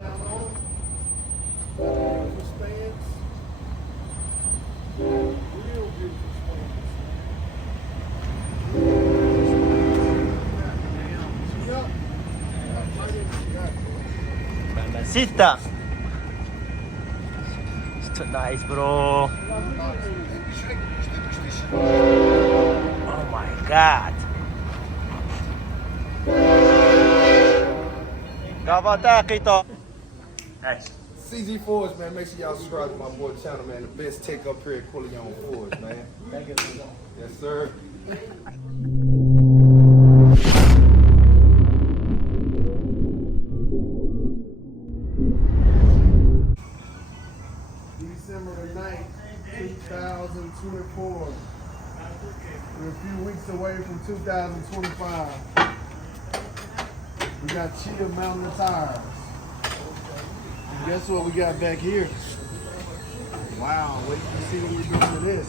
Mamacita. It's nice, bro. Oh my God. Kawataki to. Nice. CG Forge, man, make sure y'all subscribe to my boy channel, man. The best tech up here at Corleone Forge, man. Thank you. Yes, sir. December the 9th, 2024. We're a few weeks away from 2025. We got Chia mounting the tires. And guess what we got back here? Wow, wait to see what we're doing to this.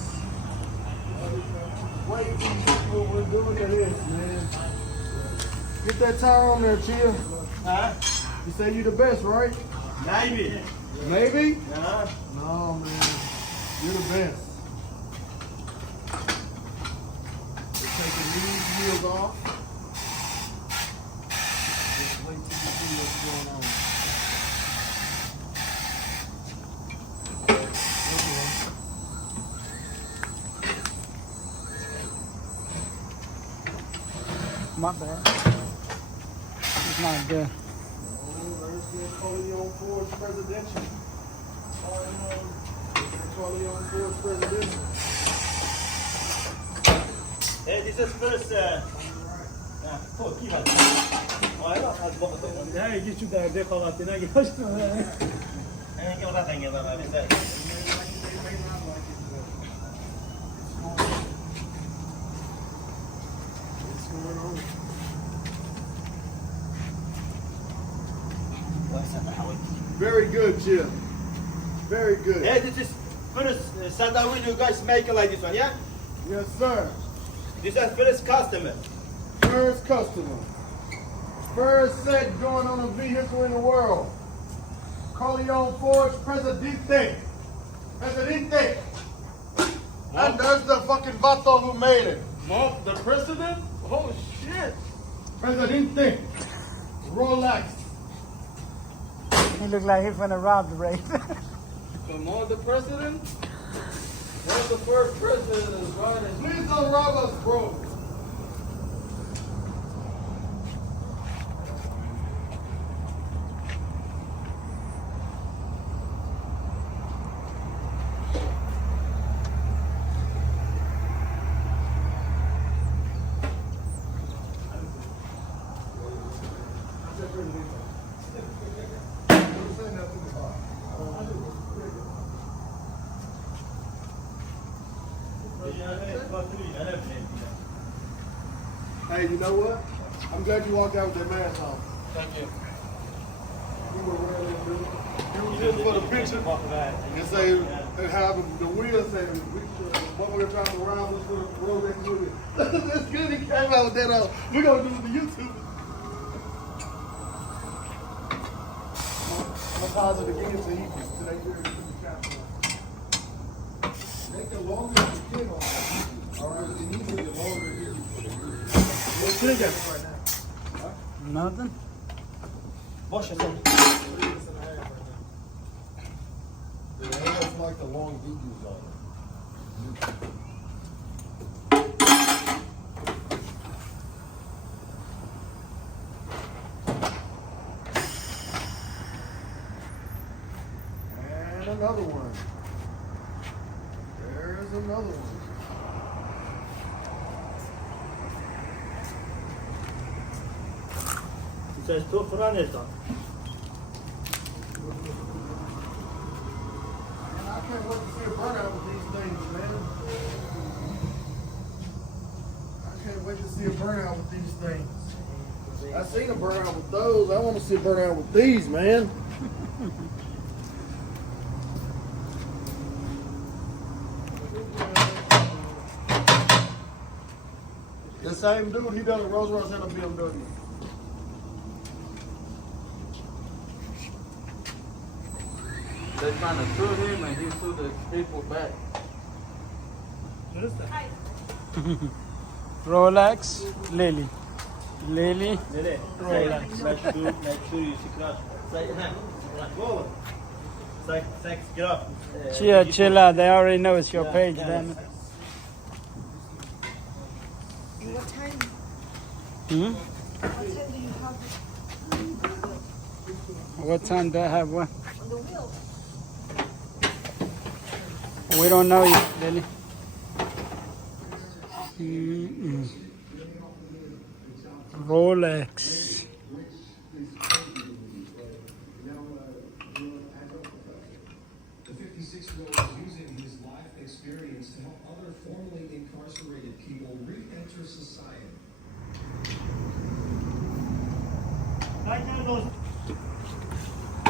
Wait to see what we're doing to this, man. Get that tire on there, Chia. Huh? You say you the best, right? Maybe. Maybe? Yeah. No, man. You're the best. We're taking these wheels off. Just wait till you see what's going on. My bad. It's not good. Corleone Forge presidential. Corleone Forge presidential. Hey, this is first. Ya git şu derde kalatına geçtim. Very good, Jim. Very good. Hey, this is first sandalwood you guys making like this one, yeah? Yes, sir. This is first customer. First customer. First set going on a vehicle in the world. Corleone Forge Presidente. Presidente. And there's the fucking vato who made it. Mom, the president? Oh shit. Presidente. Rolex. He look like he's gonna rob the race. Come on, the president? Where's the first president, right? Please don't rob us, bro. Hey, you know what? I'm glad you walked out with that mask on. Thank you. You were really good. You were just for the picture. And say, and have the wheel say, what we're trying to round us for the road next to it. That's good. He came out with that on. We're going to do it to YouTube. I'm going to pause it again so you can so they hear it to the camera. Make it longer as you can on it. All right, you need to get longer here. What's good right now? Nothing. Boş ver sen. It has like the long videos on it. And another one. There's another one. Це що франета? Man, I can't wait to see a burnout with these things, man. I can't wait to see a burnout with these things. I seen a burnout with those. I want to see a burnout with these, man. The same dude, he done a Rolls-Royce and a BMW. They're trying to sue him and he sued the people back. What is that? Rolex, Lily. Lily, Lele, Rolex. make sure you scratch. Sex graf. Chill out. They already know it's your page, then. What time? Hmm? What time do you have What time do I have what? on the wheel? We don't know yet, Lily. Mm-mm. Rolex. The 56-year-old is using his life experience to help other formerly incarcerated people re-enter society.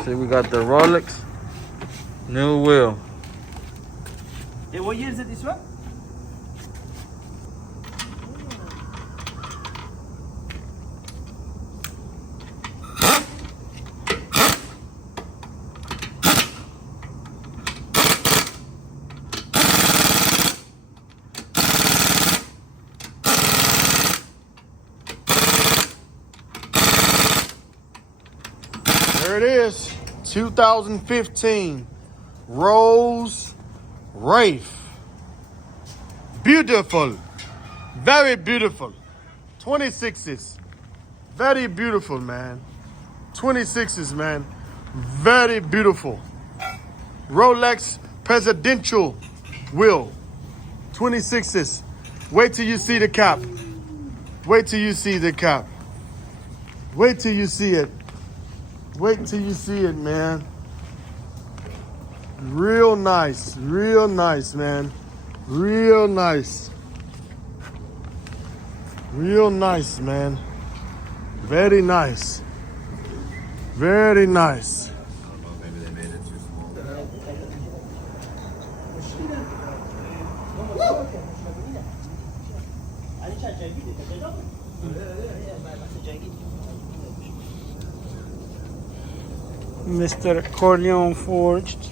See, we got the Rolex, new wheel. Hey, what year is it this one? There it is, 2015 Rolls-Royce. Beautiful, very beautiful. 26s, very beautiful, man. 26s, man, very beautiful. Rolex presidential wheel, 26s. Wait till you see the cap. Wait till you see the cap. Wait till you see it. Wait till you see it, man. Real nice, man. Real nice. Real nice, man. Very nice. Very nice. Mr. Corleone forged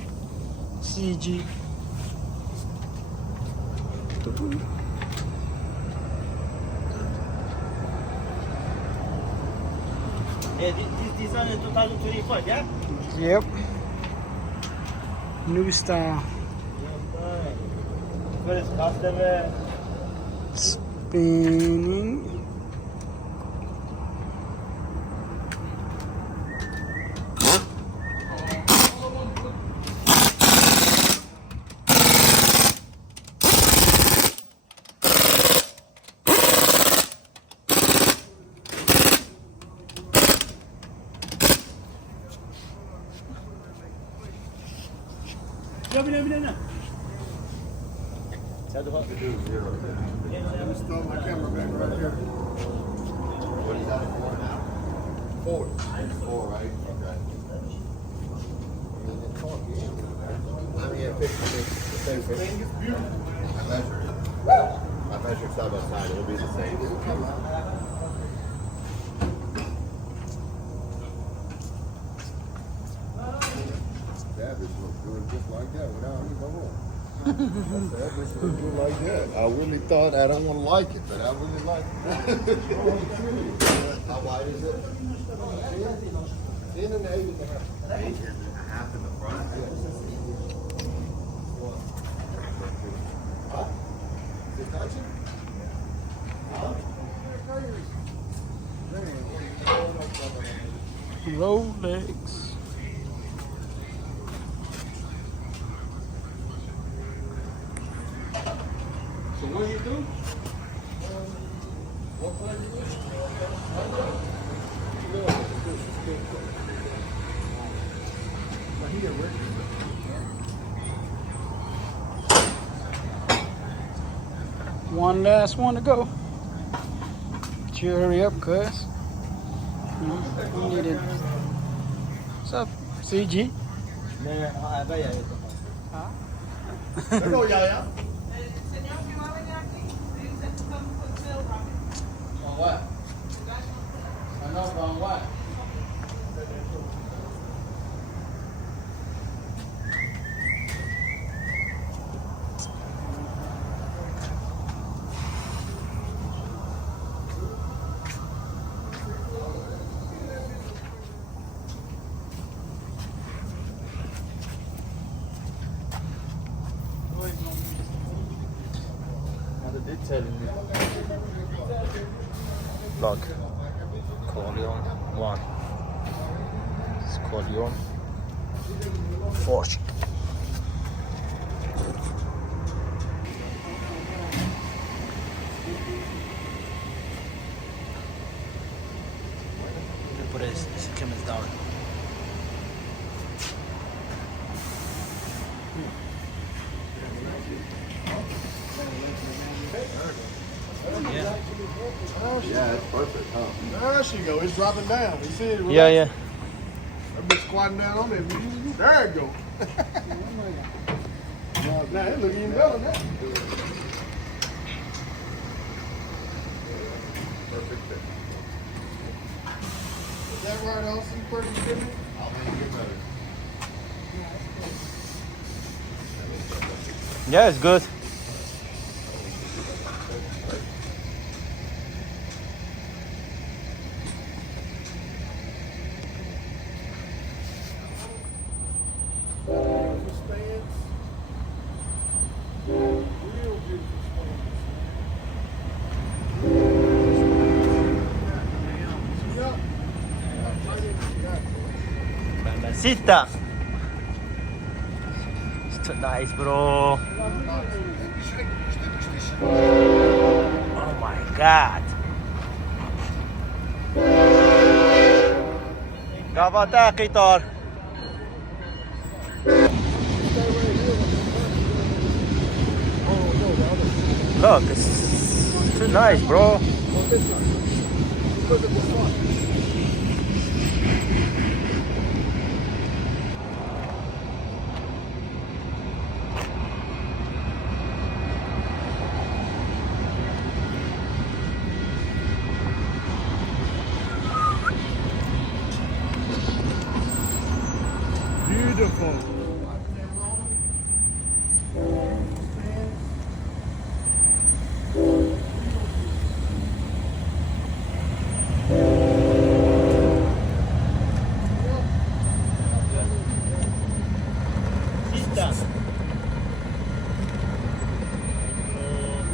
CG. Yeah, this one is 2025, yeah? Yep. New style. First customer. Spinning. Let me start my camera back right here. What is that for now? 4. 4, right? Okay. Let me get a picture of the same thing. I measured it. I measured side by side. It'll be the same. That bitch looks good just like that without any bubble. That bitch looks good like that. I really thought I don't want to like it, but I really like it. How wide is it? 10 and 8 and a half. 8 and a half in the front. Huh? Is it touching? Huh? Rolex. So what do you do? What plan you do? One last one to go. You hurry up, cuz. We need it. What's up, CG? Hello, Yaya. On what? I know, but on what? telling me. Look, Corleone 1. It's Corleone Forge. Put his cameras down. Yeah. Yeah, it's perfect, huh? There she go. It's dropping down. You see it? Yeah, yeah. That bitch squatting down on it. There it go. Now it look even better now. Perfect fit. Is that right, Austin? Pretty good. I'll make it better. Yeah, it's good. Mamacita. It's too nice, bro. Oh my God. Gavata Kitor. Look, it's too nice, bro. Beautiful.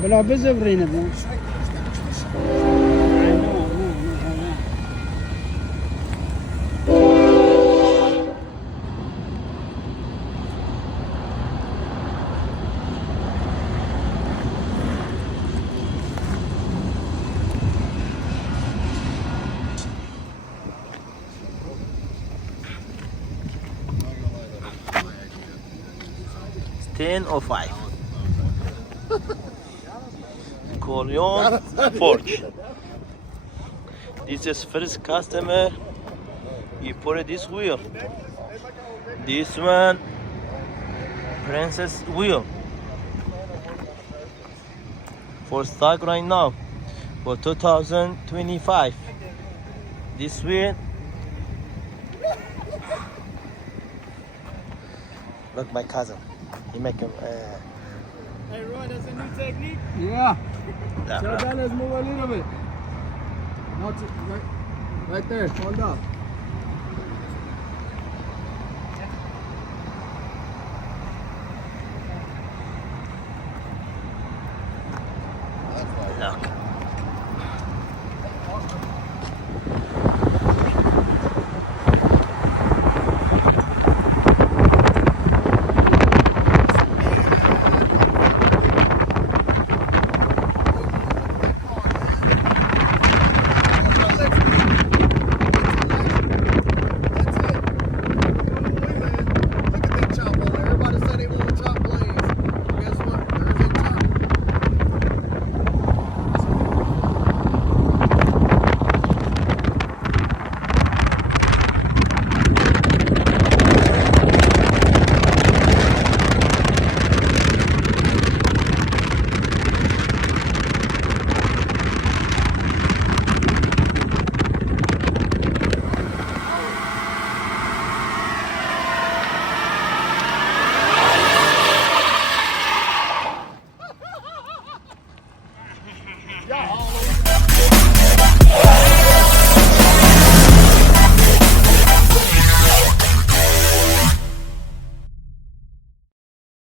بلا بزبرين ابو It's 10:05. Corleone Forge. This is first customer. You put it this wheel. This one, Princess wheel. For stock right now, for 2025. This wheel. Look, my cousin. He make him. Hey Roy, that's a new technique? Yeah. Tell Dallas move a little bit. No, right there, hold up.